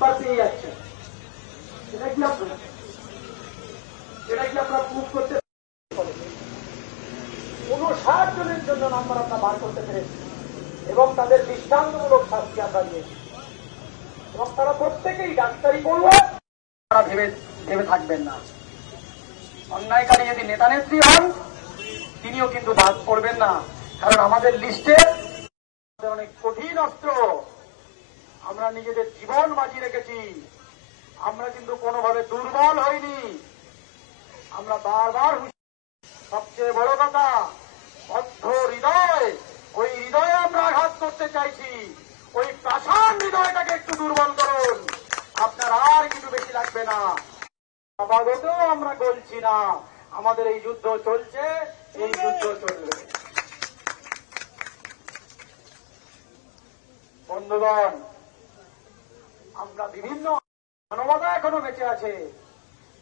Number পেয়ে যাচ্ছেন, এটা কি আপনারা প্রুভ করতে 59 জনের জন্য নাম্বার আমরা বার করতে পেরেছি এবং তাদের দৃষ্টান্তমূলক শাস্তি আমরা দিয়েছি এবং তারা প্রত্যেকেই ডাক্তারি পড়ুয়া। তারা ভেবে থাকবেন না, অন্যায়কারী যদি নেতা নেত্রী হন তিনিও কিন্তু বাদ পড়বেন না, কারণ আমাদের লিস্টে অনেক কঠিন অস্ত্র, আমরা নিজেদের জীবন বাজি রেখেছি, আমরা কিন্তু কোনোভাবে দুর্বল হইনি, আমরা বারবার সবচেয়ে বড় কথা বদ্ধ হৃদয়, ওই হৃদয়ে আমরা আঘাত করতে চাইছি, ওই প্রাসাদ হৃদয়টাকে একটু দুর্বল করুন, আপনার আর কিছু বেশি লাগবে না। আপাতত আমরা বলছি না, আমাদের এই যুদ্ধ চলছে, এই যুদ্ধ চলবে। বন্ধুগণ, আমরা বিভিন্ন মানবতা এখনো বেঁচে আছে,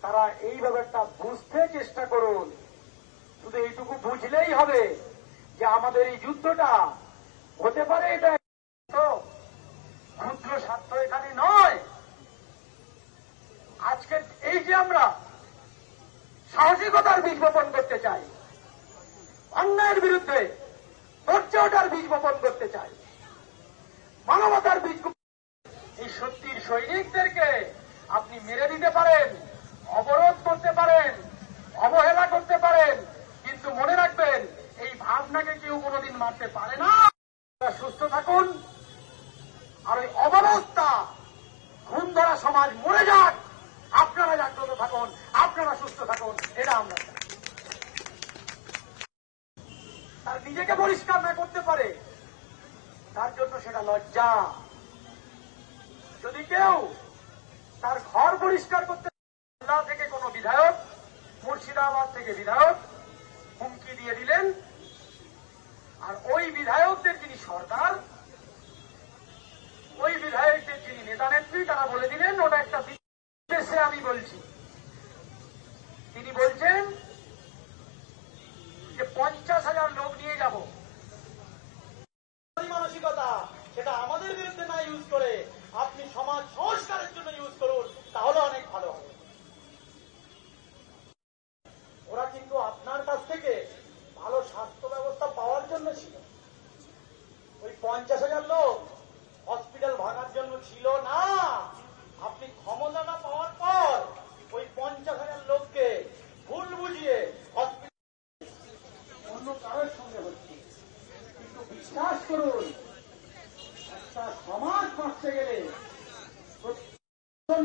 তারা এই ব্যাপারটা বুঝতে চেষ্টা করুন। শুধু এইটুকু বুঝলেই হবে যে আমাদের এই যুদ্ধটা হতে পারে, এটা ক্ষুদ্র স্বার্থ এখানে নয়। আজকে এই যে আমরা সাহসিকতার বীজ বপন করতে চাই, অন্যায়ের বিরুদ্ধে ধৈর্য ওঠার বীজ বপন করতে চাই, মানবতার বীজ, এই সত্যির সৈনিকদেরকে আপনি মেরে দিতে পারেন, অবরোধ করতে পারেন, অবহেলা করতে পারেন, কিন্তু মনে রাখবেন এই ভাবনাকে কেউ কোনোদিন মারতে পারে না। সুস্থ থাকুন, আর ওই অবরোধটা খুন ধরা সমাজ মরে যাক, আপনারা জাগ্রত থাকুন, আপনারা সুস্থ থাকুন, এটা আমরা তার নিজেকে পরিষ্কার না করতে পারে তার জন্য সেটা লজ্জা। যদি কেউ তার ঘর পরিষ্কার করতে থেকে কোন বিধায়ক, মুর্শিদাবাদ থেকে বিধায়ক হুমকি দিয়ে দিলেন, আর ওই বিধায়কদের যিনি সরকার, ওই বিধায়কদের যিনি নেতা নেত্রী, তারা বলে দিলেন ওটা একটা দেশে আমি বলছি, তিনি বলছেন যে 50,000 লোক নিয়ে যাব। মানসিকতা সেটা আমাদের বিরুদ্ধে না ইউজ করে আপনি সমাজ সংস্কারের জন্য ইউজ করুন, তাহলে অনেক ভালো হবে। ওরা কিন্তু আপনার কাছ থেকে ভালো স্বাস্থ্য ব্যবস্থা পাওয়ার জন্য ছিল, ওই 50,000 লোক হসপিটাল ভাঙার জন্য ছিল না। আপনি ক্ষমতা না পাওয়ার পর ওই 50,000 লোককে ভুল বুঝিয়ে হসপিটাল অন্য কারোর সঙ্গে হচ্ছে। কিন্তু বিশ্বাস করুন, একটা সমাজ বাঁচতে গেলে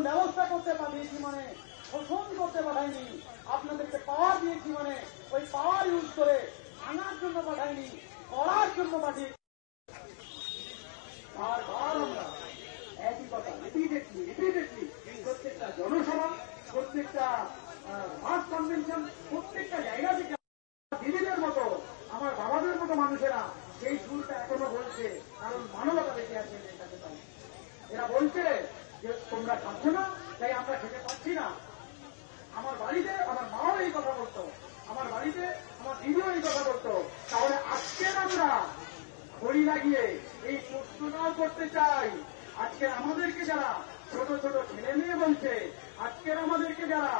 ব্যবস্থা করতে পাঠিয়েছি মানে শোষণ করতে পাঠাইনি, আপনাদেরকে পাওয়ার দিয়েছি মানে ওই পাওয়ার ইউজ করে আনার জন্য পাঠাইনি, করার জন্য পাঠিয়েছি। বারবার আমরা একই কথা রিপিটেডলি প্রত্যেকটা জনসভা, প্রত্যেকটা মাস কনভেনশন, প্রত্যেকটা জায়গা থেকে দিদিদের মতো, আমার বাবাদের মতো মানুষেরা সেই সুরটা এখনো বলছে, কারণ মানবতা বেঁচে আছে এটাকে। তাই এরা বলছে যে তোমরা খাচ্ছ না, তাই আমরা খেতে পাচ্ছি না। আমার বাড়িতে আমার মাও এই কথা বলতো, আমার বাড়িতে আমার দিদিও এই কথা বলতো। তাহলে আজকের আমরা ঘড়ি লাগিয়ে এই প্রশ্নটাও করতে চাই, আজকের আমাদেরকে যারা ছোট ছোট ছেলে মেয়ে বলছে, আজকের আমাদেরকে যারা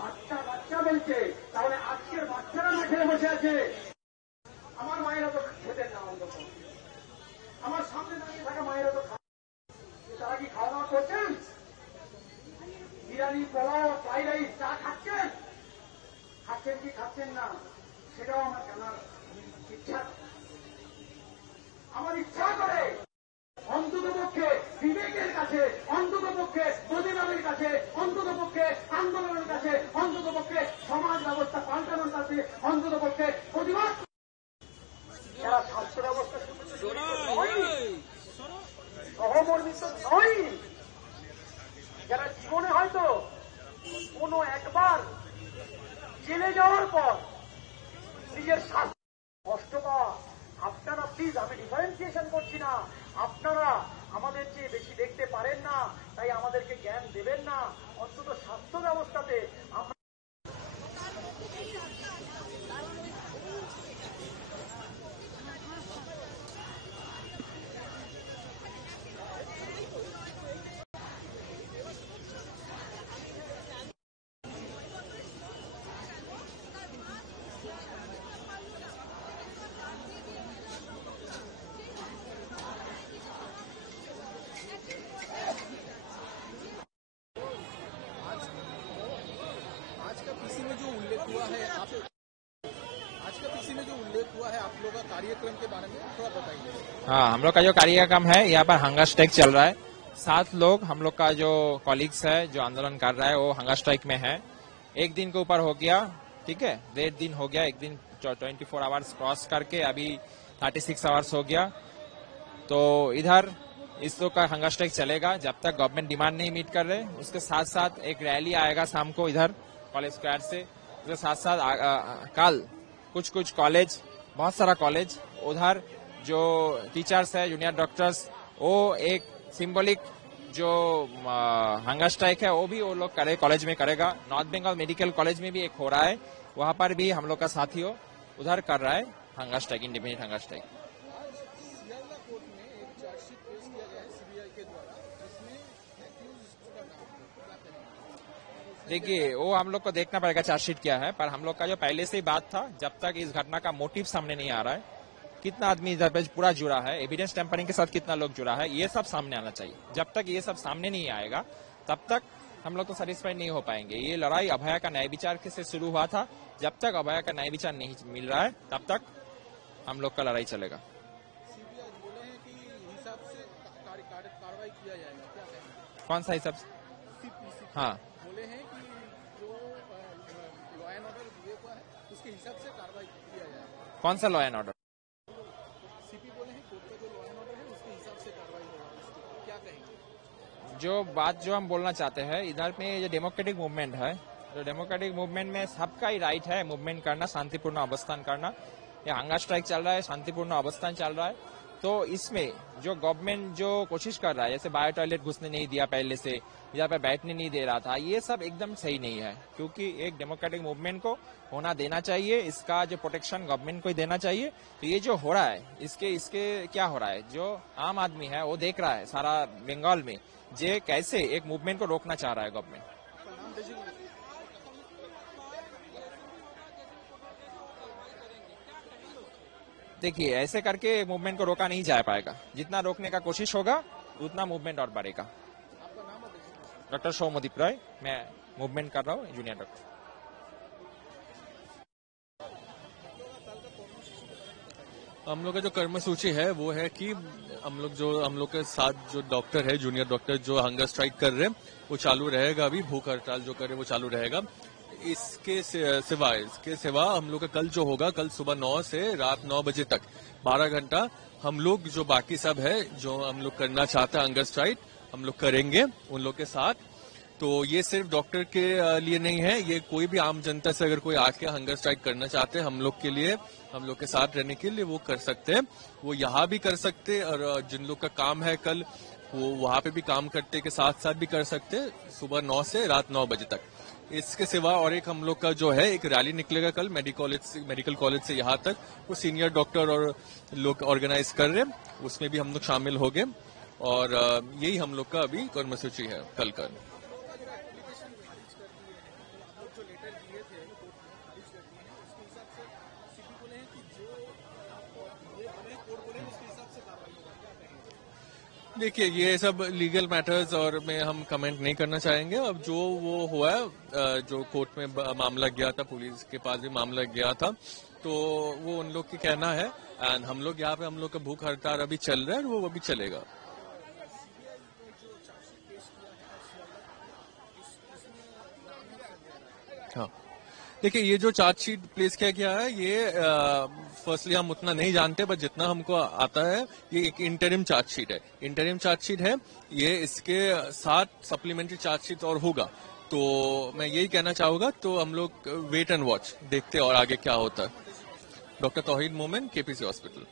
বাচ্চা বলছে, তাহলে আজকের বাচ্চারা না খেয়ে বসে আছে। আমার মায়েরা তো খেতেন না, অন্তত আমার সামনে দাঁড়িয়ে থাকা মায়েরা তো তারা কি খাওয়া দাওয়া করছেন? বিরিয়ানি, পোলাও, ফ্রাইড রাইস চা খাচ্ছেন কি খাচ্ছেন না সেটাও আমার জানার ইচ্ছা। আমার ইচ্ছা করে অন্তত পক্ষে বিবেকের কাছে, অন্তত পক্ষে প্রতিবাদের কাছে, অন্তত পক্ষে আন্দোলনের কাছে, অন্তত পক্ষে সমাজ ব্যবস্থা পাল্টানোর কাছে, অন্তত পক্ষে প্রতিবাদ। যারা স্বাস্থ্য ব্যবস্থা সহমর্মিত নয়, যারা জীবনে হয়তো কোনো একবার জেলে যাওয়ার পর নিজের স্বাস্থ্য কষ্ট পাওয়া, আপনারা প্লিজ, আমি ডিফারেন্সিয়েশন করছি না, আপনারা আমাদের চেয়ে বেশি দেখতে পারেন না, তাই আমাদেরকে জ্ঞান দেবেন না। অন্তত স্বাস্থ্য ব্যবস্থাতে আমরা हाँ, हम लोग का जो कार्यक्रम है यहाँ पर हंगर स्ट्राइक चल रहा है। 7 लोग हम लोग का जो कॉलीग्स है जो आंदोलन कर रहा है वो हंगर स्ट्राइक में है। एक दिन के ऊपर हो गया, ठीक है, 1.5 दिन हो गया, एक दिन 24 आवर्स क्रॉस करके अभी 36 आवर्स हो गया। तो इधर इस लोग का हंगर स्ट्राइक चलेगा जब तक गवर्नमेंट डिमांड नहीं मीट कर रहे। उसके साथ साथ एक रैली आएगा शाम को इधर कॉलेज स्क्वायर से। उसके साथ साथ कल कुछ कॉलेज, बहुत सारा कॉलेज उधर जो टीचर्स है, जूनियर डॉक्टर्स, वो एक सिंबॉलिक जो हंगर स्ट्राइक है वो भी वो लोग करे कॉलेज में करेगा। नॉर्थ बंगाल मेडिकल कॉलेज में भी एक हो रहा है, वहां पर भी हम लोग का साथियों उधर कर रहा है hunger strike, independent hunger strike. देखिए वो हम लोग को देखना पड़ेगा चार्जशीट क्या है, पर हम लोग का जो पहले से ही बात था, जब तक इस घटना का मोटिव सामने नहीं आ रहा है, कितना आदमी इधर पे पूरा जुड़ा है, एविडेंस टेम्परिंग के साथ कितना लोग जुड़ा है, ये सब सामने आना चाहिए। जब तक ये सब सामने नहीं आएगा तब तक हम लोग तो सेटिस्फाइड नहीं हो पाएंगे। ये लड़ाई अभया का न्याय विचार से शुरू हुआ था, जब तक अभया का न्याय विचार नहीं मिल रहा है तब तक हम लोग का लड़ाई चलेगा। कौन सा हिसाब? हाँ, बोले हैं कि जो लॉ एंड ऑर्डर विधेयक है उसके हिसाब से कार्रवाई किया जाएगा। कौन सा लॉ एंड ऑर्डर? सीपी बोले हैं कोर्ट का जो लॉ एंड ऑर्डर है उसके हिसाब से कार्रवाई होगा, क्या कहेंगे? जो बात जो हम बोलना चाहते हैं, इधर में जो डेमोक्रेटिक मूवमेंट है, जो डेमोक्रेटिक मूवमेंट में सबका ही राइट है मूवमेंट करना, शांतिपूर्ण अवस्थान करना। ये हंगर स्ट्राइक चल रहा है, शांतिपूर्ण अवस्थान चल रहा है, तो इसमें जो गवर्नमेंट जो कोशिश कर रहा है, जैसे बायो टॉयलेट घुसने नहीं दिया पहले से, यहाँ पे बैठने नहीं दे रहा था, ये सब एकदम सही नहीं है। क्योंकि एक डेमोक्रेटिक मूवमेंट को होना देना चाहिए, इसका जो प्रोटेक्शन गवर्नमेंट को ही देना चाहिए। तो ये जो हो रहा है, इसके क्या हो रहा है, जो आम आदमी है वो देख रहा है सारा बंगाल में, जे कैसे एक मूवमेंट को रोकना चाह रहा है गवर्नमेंट। देखिए ऐसे करके मूवमेंट को रोका नहीं जा पाएगा, जितना रोकने का कोशिश होगा उतना मूवमेंट और बढ़ेगा। डॉक्टर सौमदीप राय, मैं मूवमेंट कर रहा हूँ, जूनियर डॉक्टर। हम लोग का जो कर्मसूची है वो है कि हम लोग के साथ जो डॉक्टर है, जूनियर डॉक्टर जो हंगर स्ट्राइक कर रहे हैं वो चालू रहेगा, अभी भूख हड़ताल जो कर रहे हैं वो चालू रहेगा। इसके सिवा हम लोग का कल जो होगा, कल सुबह 9 से रात 9 बजे तक 12 घंटा हम लोग जो बाकी सब है जो हम लोग करना चाहते हैं हंगर स्ट्राइक, हम लोग करेंगे उन लोग के साथ। तो ये सिर्फ डॉक्टर के लिए नहीं है, ये कोई भी आम जनता से अगर कोई आके हंगर स्ट्राइक करना चाहते हैं हम लोग के लिए, हम लोग के साथ रहने के लिए, वो कर सकते हैं। वो यहाँ भी कर सकते हैं, और जिन लोग का काम है कल वो वहाँ पे भी काम करते के साथ साथ भी कर सकते हैं, सुबह 9 से रात 9 बजे तक। इसके सिवा और एक हम लोग का जो है एक रैली निकलेगा कल मेडिकल कॉलेज से यहाँ तक, वो सीनियर डॉक्टर और लोग ऑर्गेनाइज कर रहे हैं, उसमें भी हम लोग शामिल हो गए। और यही हम लोग का अभी कर्मसूची है कल का। देखिए ये सब लीगल मैटर्स और में हम कमेंट नहीं करना चाहेंगे। अब जो वो हुआ है, जो कोर्ट में मामला गया था, पुलिस के पास भी मामला गया था, तो वो उन लोग की कहना है। एंड हम लोग यहाँ पे हम लोग का भूख हड़ताल अभी चल रहा है और वो अभी चलेगा। हाँ, देखिए ये जो चार्जशीट प्लेस किया गया है, ये फर्स्टली हम उतना नहीं जानते, पर जितना हमको आता है ये एक इंटरिम चार्जशीट है। इंटरिम चार्जशीट है ये, इसके साथ सप्लीमेंट्री चार्जशीट और होगा। तो मैं यही कहना चाहूंगा, तो हम लोग वेट एंड वॉच देखते हैं और आगे क्या होता है। डॉक्टर तौहीद मोमिन, केपीसी हॉस्पिटल।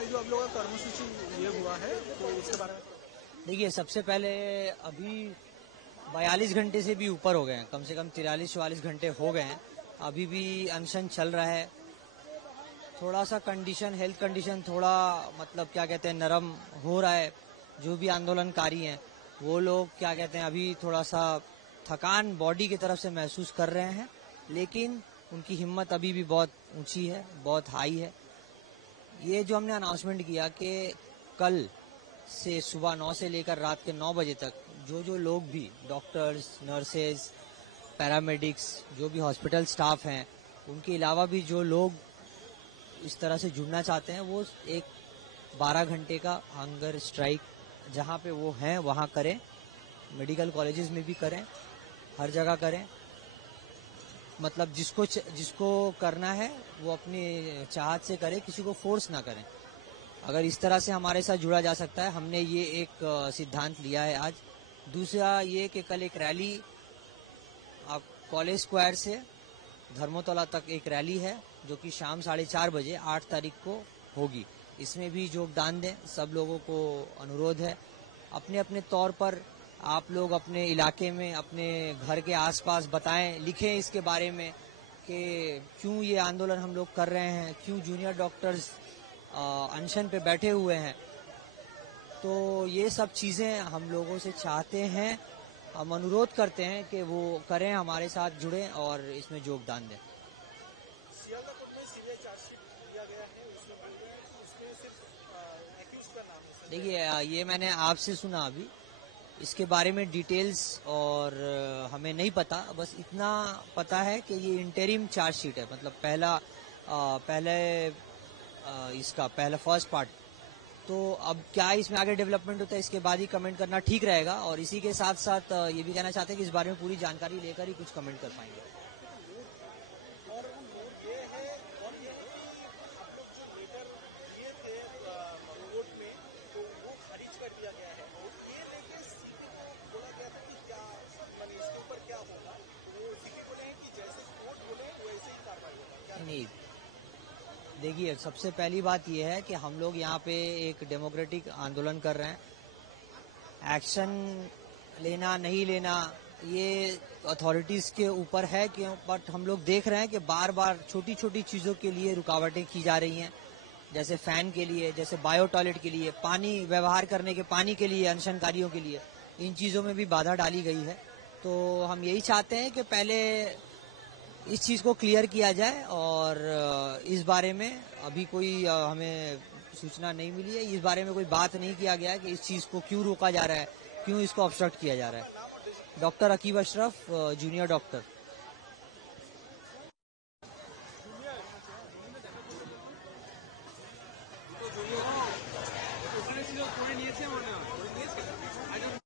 जो आप लोगों का कर्मसूची ये हुआ है तो उसके बारे में देखिए, सबसे पहले अभी 42 घंटे से भी ऊपर हो गए हैं, कम से कम 43-44 घंटे हो गए हैं, अभी भी अनशन चल रहा है। थोड़ा सा कंडीशन, हेल्थ कंडीशन थोड़ा मतलब क्या कहते हैं नरम हो रहा है। जो भी आंदोलनकारी हैं वो लोग क्या कहते हैं अभी थोड़ा सा थकान बॉडी की तरफ से महसूस कर रहे हैं, लेकिन उनकी हिम्मत अभी भी बहुत ऊंची है, बहुत हाई है। ये जो हमने अनाउंसमेंट किया कि कल से सुबह 9 से लेकर रात के 9 बजे तक जो लोग भी डॉक्टर्स, नर्सेज, पैरामेडिक्स, जो भी हॉस्पिटल स्टाफ हैं, उनके अलावा भी जो लोग इस तरह से जुड़ना चाहते हैं वो एक 12 घंटे का हंगर स्ट्राइक जहां पे वो हैं वहां करें। मेडिकल कॉलेजेस में भी करें, हर जगह करें। मतलब जिसको करना है वो अपनी चाहत से करे, किसी को फोर्स ना करें। अगर इस तरह से हमारे साथ जुड़ा जा सकता है, हमने ये एक सिद्धांत लिया है आज। दूसरा ये कि कल एक रैली आप कॉलेज स्क्वायर से धर्मोतला तक एक रैली है जो कि शाम 4:30 बजे 8 तारीख को होगी। इसमें भी योगदान दें, सब लोगों को अनुरोध है। अपने अपने तौर पर आप लोग अपने इलाके में, अपने घर के आसपास बताएं, लिखें इसके बारे में कि क्यों ये आंदोलन हम लोग कर रहे हैं, क्यों जूनियर डॉक्टर्स अनशन पे बैठे हुए हैं। तो ये सब चीजें हम लोगों से चाहते हैं, हम अनुरोध करते हैं कि वो करें, हमारे साथ जुड़ें और इसमें योगदान दें। सियालदह कोर्ट में सीबीआई चार्जशीट दिया गया है, उसमें सिर्फ एक्यूज का नाम है। देखिए, ये मैंने आपसे सुना अभी, इसके बारे में डिटेल्स और हमें नहीं पता। बस इतना पता है कि ये इंटरिम चार्जशीट है, मतलब पहला फर्स्ट पार्ट। तो अब क्या इसमें आगे डेवलपमेंट होता है इसके बाद ही कमेंट करना ठीक रहेगा। और इसी के साथ साथ ये भी कहना चाहते हैं कि इस बारे में पूरी जानकारी लेकर ही कुछ कमेंट कर पाएंगे। नहीं, देखिए, सबसे पहली बात यह है कि हम लोग यहाँ पे एक डेमोक्रेटिक आंदोलन कर रहे हैं। एक्शन लेना नहीं लेना ये अथॉरिटीज के ऊपर है, क्यों, बट हम लोग देख रहे हैं कि बार बार छोटी छोटी चीजों के लिए रुकावटें की जा रही हैं। जैसे फैन के लिए, जैसे बायो टॉयलेट के लिए, पानी व्यवहार करने के पानी के लिए, अनशनकारियों के लिए, इन चीजों में भी बाधा डाली गई है। तो हम यही चाहते हैं कि पहले इस चीज को क्लियर किया जाए। और इस बारे में अभी कोई हमें सूचना नहीं मिली है, इस बारे में कोई बात नहीं किया गया है कि इस चीज को क्यों रोका जा रहा है, क्यों इसको ऑब्स्ट्रक्ट किया जा रहा है। Doctor Aqib Ashraf, junior doctor. করে নিয়েছে মনে হয়